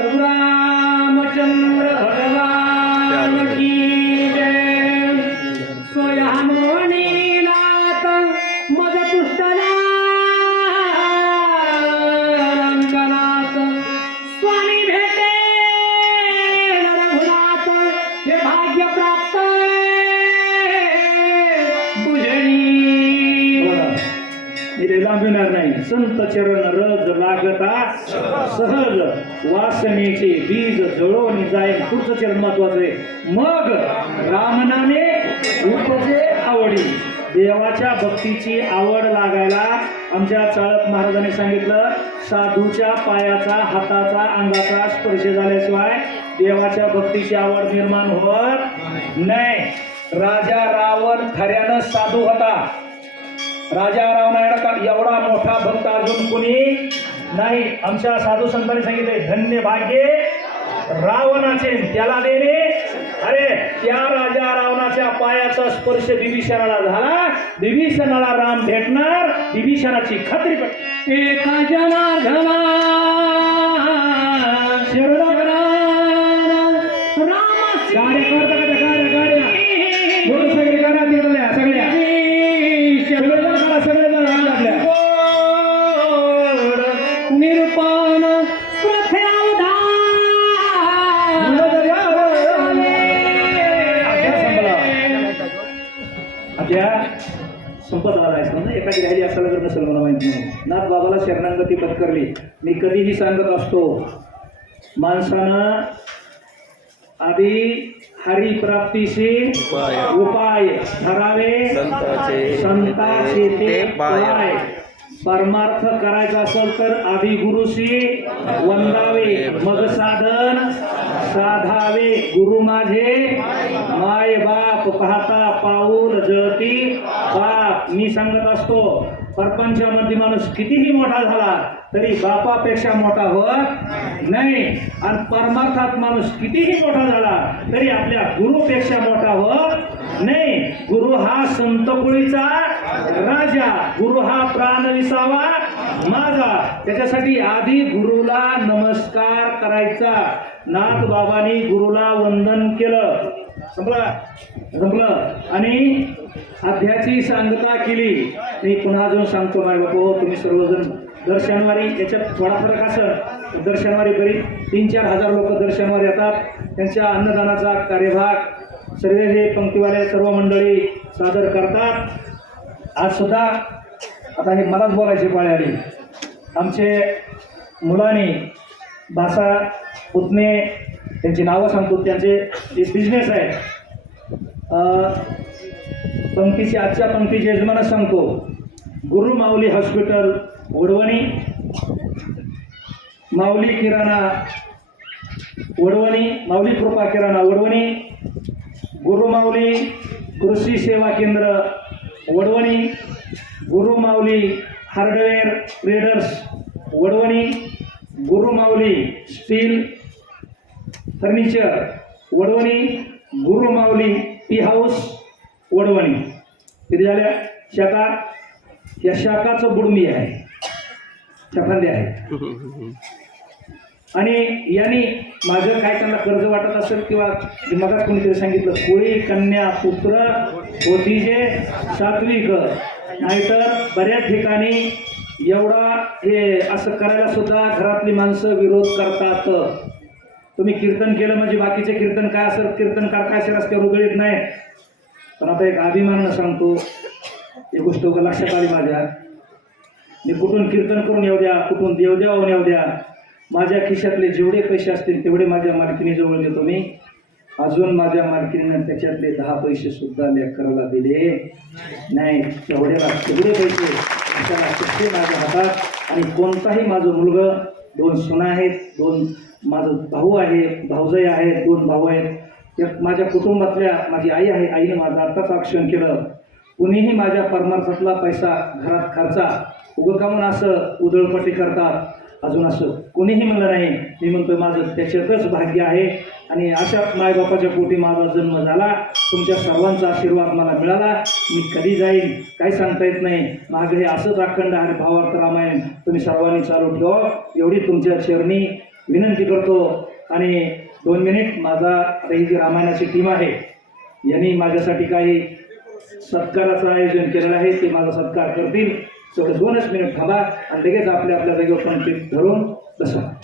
प्रभु रामचंद्र भगवान की जय। स्वयंवणीनाथ मद तुष्टला रंगनाथ स्वामी भेटे रघुनाथ हे भाग्य संत चरण रज लागता सहज वासनेचे बीज जळवून जाय पुढचं चरण महत्वाचं आहे. मग रामनाने उपजे आवडी. देवाच्या भक्तीची आवड लागायला आमच्या चाळक महाराजांनी सांगितलं साधूच्या पायाचा हाताचा अंगाचा स्पर्श झाल्याशिवाय देवाच्या भक्तीची आवड निर्माण होत नाही. राजा रावण खऱ्यानं साधू होता. राजा रावणाला एवढा मोठा भक्त अजून कोणी नाही. आमच्या साधू संतांनी सांगितले धन्य भाग्य रावणाचे त्याला देणे. अरे त्या राजा रावणाच्या पायाचा स्पर्श बिभीषणाला झाला. बिभीषणाला राम भेटणार बिभीषणाची खात्री पट एका जनार्दना संपत आलाय समजा एखादी राहिली असायला जर नसेल मला माहीत नाही. नाथ बाबाला शरणांगती पत्करली. मी कधीही सांगत असतो माणसानं आधी हरिप्राप्तीशी उपाय. उपाय ठरावे संताचे. संताचे ते ते पाय. परमार्थ करायचा असेल तर आधी गुरुशी वंदावे. मग साधन साधावे. गुरु माझे माय बाप पाहता पाऊल जळती बाप मी सांगत असतो सरपंचामध्ये माणूस कितीही मोठा झाला तरी बापापेक्षा मोठा होत नाही. आणि परमार्थात माणूस कितीही मोठा झाला तरी आपल्या गुरुपेक्षा मोठा होत नाही. गुरु हा संतकुळीचा राजा गुरु हा प्राण विसावा. माझा त्याच्यासाठी आधी गुरुला नमस्कार करायचा. नाथ बाबांनी गुरुला वंदन केलं. संपलं? संपलं. आणि अध्याची सांगता केली. मी पुन्हा अजून सांगतो माय बापू. तुम्ही सर्वजण दर शनिवारी याच्यात थोडा फरक असं दर शनिवारी बरी तीन चार हजार लोक दर शनिवारी येतात. त्यांच्या अन्नदानाचा कार्यभाग सर्व हे पंक्तीवाले सर्व मंडळी सादर करतात. आज सुद्धा आता हे मलाच बोलायची पाळी आली आमचे मुलांनी भाषा पुतणे त्यांची नावं सांगतो त्यांचे जे बिझनेस आहे पंक्तीचे पंक्तीची आजच्या पंक्तीचे यजमानच सांगतो. गुरु माऊली हॉस्पिटल वडवणी. माऊली किराणा वडवणी. माऊली कृपा किराणा वडवणी. गुरुमाऊली कृषी सेवा केंद्र Vadwani Gurumauli hardware traders Vadwani Gurumauli steel furniture Vadwani Gurumauli tea house Vadwani. किती झाल्या? शाखा या शाखाचं बुडमी आहे. शाखांदे आहे आणि यांनी माझं काय त्यांना कर्ज वाटत असेल किंवा मगाच कोणीतरी सांगितलं कोळी कन्या पुत्र होती जे सात्विक नाहीतर बऱ्याच ठिकाणी एवढा हे असं करायला सुद्धा घरातली माणसं विरोध करतात. तुम्ही कीर्तन केलं म्हणजे बाकीचे कीर्तन काय असेल कीर्तनकार काय असेल रस्त्यावर उधळीत नाही. पण आता एक अभिमानानं सांगतो एक गोष्ट लक्षात आली माझ्या. मी कुठून कीर्तन करून येऊ द्या कुठून देव द्यावून येऊ द्या माझ्या खिशातले जेवढे पैसे असतील तेवढे माझ्या मालकिनीजवळ देतो मी. अजून माझ्या मालकिनीनं त्याच्यातले दहा पैसे सुद्धा लेकराला दिले. नाही तेवढ्याला तेवढे पैसे त्याला माझ्या हातात. आणि कोणताही माझं मुलगा दोन सुना आहेत दोन माझं भाऊ आहे भाऊजाई आहेत दोन भाऊ आहेत. त्यात माझ्या कुटुंबातल्या माझी आई आहे आईने माझं आत्ताच आक्षण केलं. कुणीही माझ्या परमार्थातला पैसा घरात खर्चा उगकामून असं उधळपट्टी करतात. अजून असं कोणीही म्हणलं नाही. मी म्हणतो माझं त्याच्यातच भाग्य आहे. आणि अशा मायबापाच्या पोटी माझा जन्म झाला. तुमच्या सर्वांचा आशीर्वाद मला मिळाला. मी कधी जाईन काही सांगता येत नाही. मागं हे असंच अखंड आहे भावार्थ रामायण. तुम्ही सर्वांनी चालू ठेवा. एवढी तुमच्या चरणी विनंती करतो. आणि दोन मिनिट माझा आता ही जी रामायणाची टीम आहे यांनी माझ्यासाठी काही सत्काराचं आयोजन केलेलं आहे. ते माझा सत्कार करतील. तेवढे दोनच मिनिट थांबा आणि लगेच आपल्या आपल्या जागेवर पण धरून बसा.